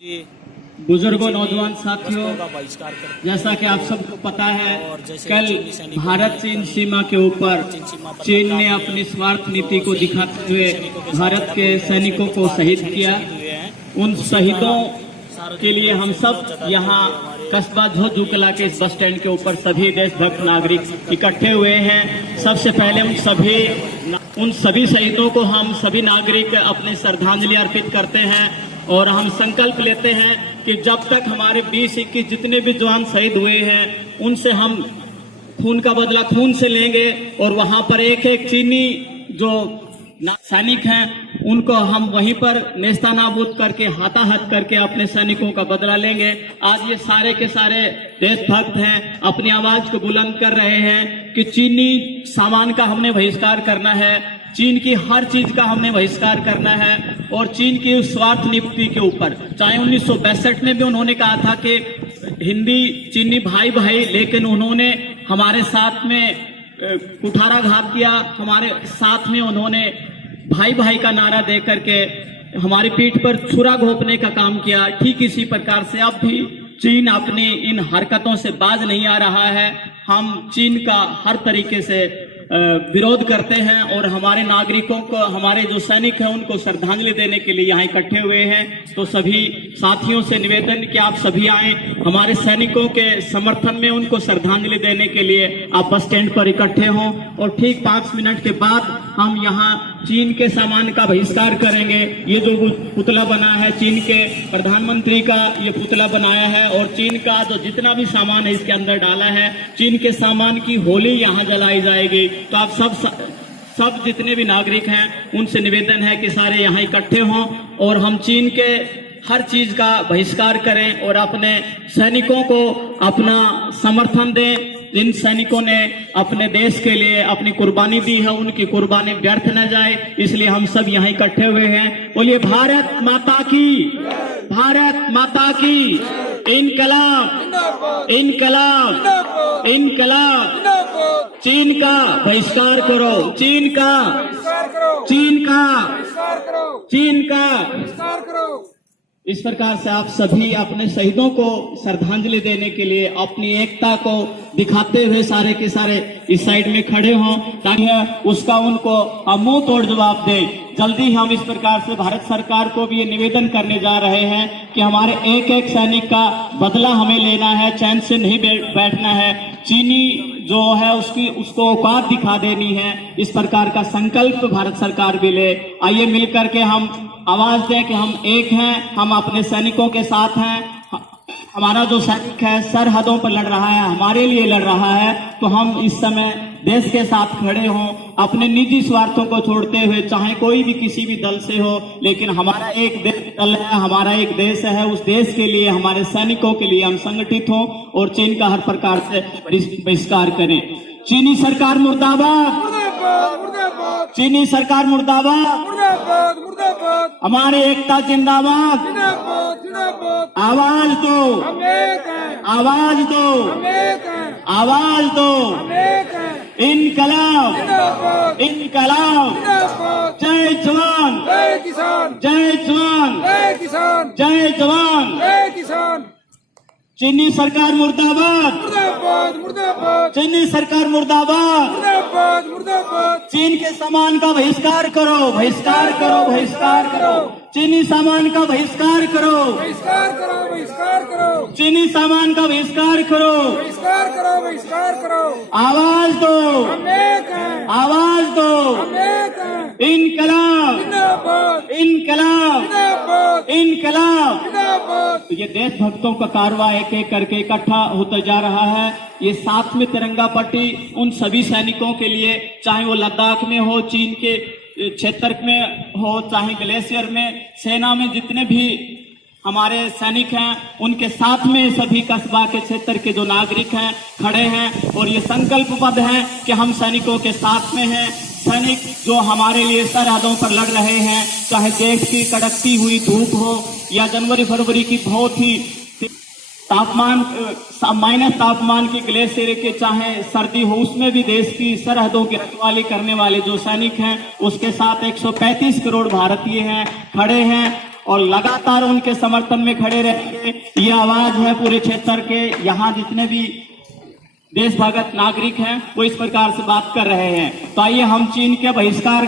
जी बुजुर्गों, नौजवान साथियों, जैसा कि आप सबको पता है, कल भारत चीन सीमा के ऊपर चीन ने अपनी स्वार्थ नीति को दिखाते हुए भारत के सैनिकों को शहीद किया। उन शहीदों के लिए हम सब यहाँ कस्बा झोझू कला के इस बस स्टैंड के ऊपर सभी देशभक्त नागरिक इकट्ठे हुए हैं। सबसे पहले उन सभी शहीदों को हम सभी नागरिक अपने श्रद्धांजलि अर्पित करते हैं और हम संकल्प लेते हैं कि जब तक हमारे 20-21 जितने भी जवान शहीद हुए हैं उनसे हम खून का बदला खून से लेंगे और वहां पर एक एक चीनी जो सैनिक हैं उनको हम वहीं पर नेस्तानाबूद करके हाथाहाथ करके अपने सैनिकों का बदला लेंगे। आज ये सारे के सारे देशभक्त हैं, अपनी आवाज को बुलंद कर रहे हैं कि चीनी सामान का हमने बहिष्कार करना है, चीन की हर चीज का हमने बहिष्कार करना है और चीन की स्वार्थ नीति के ऊपर, चाहे 1962 में भी उन्होंने कहा था कि हिंदी चीनी भाई भाई, लेकिन उन्होंने हमारे साथ में कुठाराघात किया, हमारे साथ में उन्होंने भाई भाई का नारा दे करके हमारी पीठ पर छुरा घोंपने का काम किया। ठीक इसी प्रकार से अब भी चीन अपनी इन हरकतों से बाज नहीं आ रहा है। हम चीन का हर तरीके से विरोध करते हैं और हमारे नागरिकों को, हमारे जो सैनिक हैं उनको श्रद्धांजलि देने के लिए यहाँ इकट्ठे हुए हैं। तो सभी साथियों से निवेदन कि आप सभी आए, हमारे सैनिकों के समर्थन में उनको श्रद्धांजलि देने के लिए आप बस स्टैंड पर इकट्ठे हों और ठीक 5 मिनट के बाद हम यहाँ चीन के सामान का बहिष्कार करेंगे। ये जो पुतला बना है, चीन के प्रधानमंत्री का ये पुतला बनाया है और चीन का जो जितना भी सामान है इसके अंदर डाला है, चीन के सामान की होली यहाँ जलाई जाएगी। तो आप सब जितने भी नागरिक हैं उनसे निवेदन है कि सारे यहाँ इकट्ठे हों और हम चीन के हर चीज का बहिष्कार करें और अपने सैनिकों को अपना समर्थन दें। जिन सैनिकों ने अपने देश के लिए अपनी कुर्बानी दी है उनकी कुर्बानी व्यर्थ न जाए, इसलिए हम सब यहाँ इकट्ठे हुए हैं। बोलिए भारत माता की, भारत माता की इनकलाब, इनकलाब, इनकलाब। चीन का बहिष्कार करो, चीन का, चीन का, चीन का। इस प्रकार से आप सभी अपने शहीदों को श्रद्धांजलि देने के लिए अपनी एकता को दिखाते हुए सारे के सारे इस साइड में खड़े हों ताकि उसका उनको हम मुंह तोड़ जवाब दें। जल्दी हम इस प्रकार से भारत सरकार को भी ये निवेदन करने जा रहे हैं कि हमारे एक एक सैनिक का बदला हमें लेना है, चैन से नहीं बैठना है। चीनी जो है उसको औकात दिखा देनी है। इस प्रकार का संकल्प भारत सरकार भी ले। आइए मिलकर के हम आवाज दें कि हम एक हैं, हम अपने सैनिकों के साथ हैं। हमारा जो सैनिक है सरहदों पर लड़ रहा है, हमारे लिए लड़ रहा है, तो हम इस समय देश के साथ खड़े हों, अपने निजी स्वार्थों को छोड़ते हुए, चाहे कोई भी किसी भी दल से हो, लेकिन हमारा एक दल है, हमारा एक देश है। उस देश के लिए, हमारे सैनिकों के लिए हम संगठित हों और चीन का हर प्रकार से बहिष्कार करें। चीनी सरकार मुर्दाबाद, चीनी सरकार मुर्दाबाद, हमारी एकता जिंदाबाद। आवाज दो, आवाज दो, आवाज दो। इनकलाब, इनकलाब। जय जवान, जय किसान, जय जवान, जय किसान, जय जवान, जय किसान। चीनी सरकार मुर्दाबाद, मुर्दाबाद, मुर्दाबाद। चीनी सरकार मुर्दाबाद, मुर्दाबाद, मुर्दाबाद। चीन के सामान का बहिष्कार करो, बहिष्कार करो, बहिष्कार करो। चीनी सामान का बहिष्कार करो, बहिष्कार करो, बहिष्कार करो। चीनी सामान का बहिष्कार करो, बहिष्कार करो, बहिष्कार करो। आवाज दो, हम एक हैं, आवाज दो, हम एक हैं। इनकलाब, जिंदाबाद, इनकलाब, जिंदाबाद, इनकलाब, जिंदाबाद। तो ये देशभक्तों का कारवा एक एक करके इकट्ठा होता जा रहा है। ये साथ में तिरंगा पट्टी उन सभी सैनिकों के लिए, चाहे वो लद्दाख में हो, चीन के क्षेत्र में हो, चाहे ग्लेशियर में, सेना में जितने भी हमारे सैनिक हैं उनके साथ में सभी कस्बा के क्षेत्र के जो नागरिक हैं खड़े हैं और ये संकल्पबद्ध हैं कि हम सैनिकों के साथ में हैं। सैनिक जो हमारे लिए सरहदों पर लड़ रहे हैं, चाहे देश की कड़कती हुई धूप हो या जनवरी फरवरी की बहुत ही तापमान माइनस तापमान की ग्लेशियर के चाहे सर्दी हो, उसमें भी देश की सरहदों की रखवाली करने वाले जो सैनिक हैं उसके साथ 135 करोड़ भारतीय हैं खड़े हैं और लगातार उनके समर्थन में खड़े रहेंगे। ये आवाज है पूरे क्षेत्र के, यहाँ जितने भी देशभक्त नागरिक हैं वो इस प्रकार से बात कर रहे हैं। तो आइए हम चीन के बहिष्कार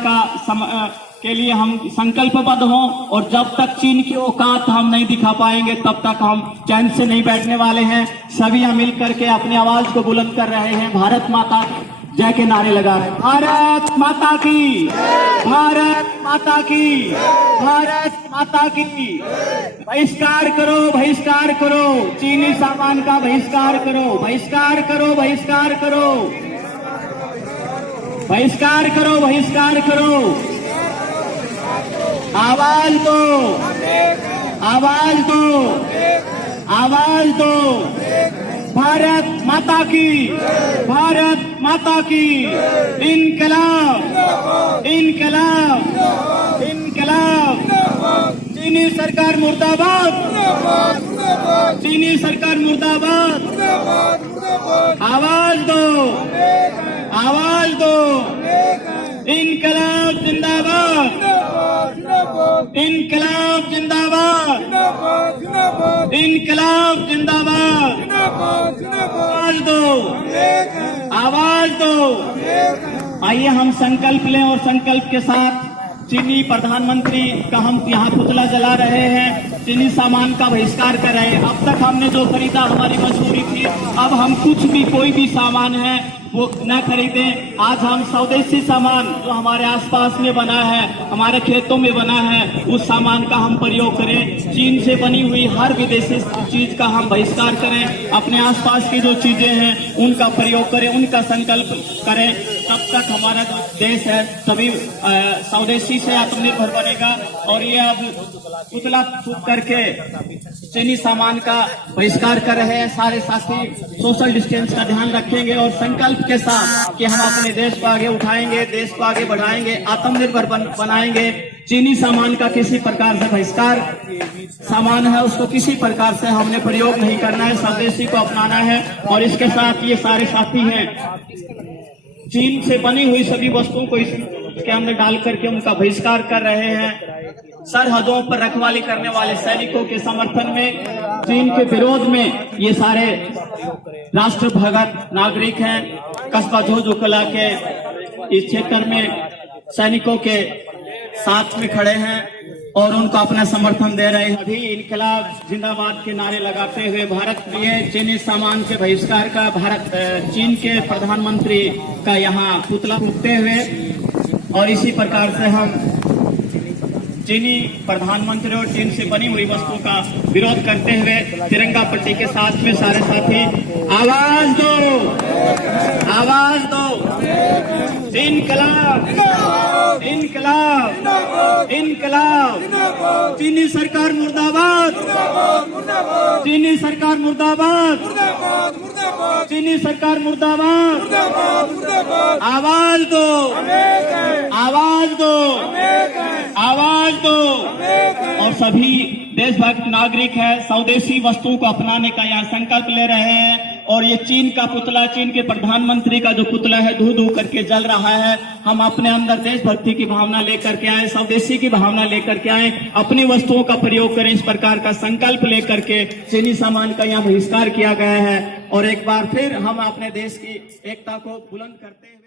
के लिए हम संकल्पबद्ध हों, और जब तक चीन की औकात हम नहीं दिखा पाएंगे तब तक हम चैन से नहीं बैठने वाले हैं। सभी मिल करके अपनी आवाज को बुलंद कर रहे हैं, भारत माता जय के नारे लगा रहे हैं। भारत माता की, भारत माता की, भारत माता की। बहिष्कार करो, बहिष्कार करो, चीनी सामान का बहिष्कार करो, बहिष्कार करो, बहिष्कार करो, बहिष्कार करो, बहिष्कार करो। आवाज दो, आवाज दो, आवाज दो। भारत माता की, भारत माता की। इनकलाब, इनकलाब, इनकलाब। चीनी सरकार मुर्दाबाद, चीनी सरकार मुर्दाबाद। आवाज दो, आवाज दो। इनकलाब जिंदाबाद, इनकलाब जिंदाबाद, इनकलाब जिंदाबाद। आवाज दो, आवाज दो। आइए हम संकल्प लें और संकल्प के साथ चीनी प्रधानमंत्री का हम यहाँ पुतला जला रहे हैं, चीनी सामान का बहिष्कार कर रहे हैं। अब तक हमने जो खरीदा हमारी मजबूरी थी, अब हम कुछ भी कोई भी सामान है वो न खरीदें। आज हम स्वदेशी सामान जो हमारे आसपास में बना है, हमारे खेतों में बना है, उस सामान का हम प्रयोग करें। चीन से बनी हुई हर विदेशी चीज का हम बहिष्कार करें। अपने आसपास की जो चीजें हैं उनका प्रयोग करें, उनका संकल्प करें। तब तक हमारा जो देश है सभी स्वदेशी से आत्मनिर्भर बनेगा। और ये अब पुतला फूंक करके चीनी सामान का बहिष्कार कर रहे हैं। सारे साथी सोशल डिस्टेंस का ध्यान रखेंगे और संकल्प के साथ कि हम अपने देश को आगे उठाएंगे, देश को आगे बढ़ाएंगे, आत्मनिर्भर बनाएंगे। चीनी सामान का किसी प्रकार से बहिष्कार, सामान है उसको किसी प्रकार से हमने प्रयोग नहीं करना है, स्वदेशी को अपनाना है। और इसके साथ ये सारे साथी हैं चीन से बनी हुई सभी वस्तुओं को इसके अंदर डाल करके उनका बहिष्कार कर रहे हैं। सरहदों पर रखवाली करने वाले सैनिकों के समर्थन में, चीन के विरोध में ये सारे राष्ट्रभगत नागरिक हैं। कस्बा झोझुकला के इस क्षेत्र में सैनिकों के साथ में खड़े हैं और उनको अपना समर्थन दे रहे हैं। अभी इनकलाब जिंदाबाद के नारे लगाते हुए भारत में चीनी सामान के बहिष्कार का चीन के प्रधानमंत्री का यहाँ पुतला फूंकते हुए, और इसी प्रकार से हम चीनी प्रधानमंत्री और चीन से बनी हुई वस्तुओं का विरोध करते हुए तिरंगा पट्टी के साथ में सारे साथी आवाज दो, आवाज दो। इनकलाब, इनकलाब, इनकलाब। चीनी सरकार मुर्दाबाद, चीनी सरकार मुर्दाबाद, चीनी सरकार मुर्दाबाद। आवाज दो, आवाज दो, आवाज दो। और सभी देशभक्त नागरिक है स्वदेशी वस्तुओं को अपनाने का यहाँ संकल्प ले रहे हैं। और ये चीन का पुतला, चीन के प्रधानमंत्री का जो पुतला है धू धू करके जल रहा है। हम अपने अंदर देशभक्ति की भावना लेकर के आए, स्वदेशी की भावना लेकर के आए, अपनी वस्तुओं का प्रयोग करें, इस प्रकार का संकल्प लेकर के चीनी सामान का यहाँ बहिष्कार किया गया है। और एक बार फिर हम अपने देश की एकता को बुलंद करते हैं।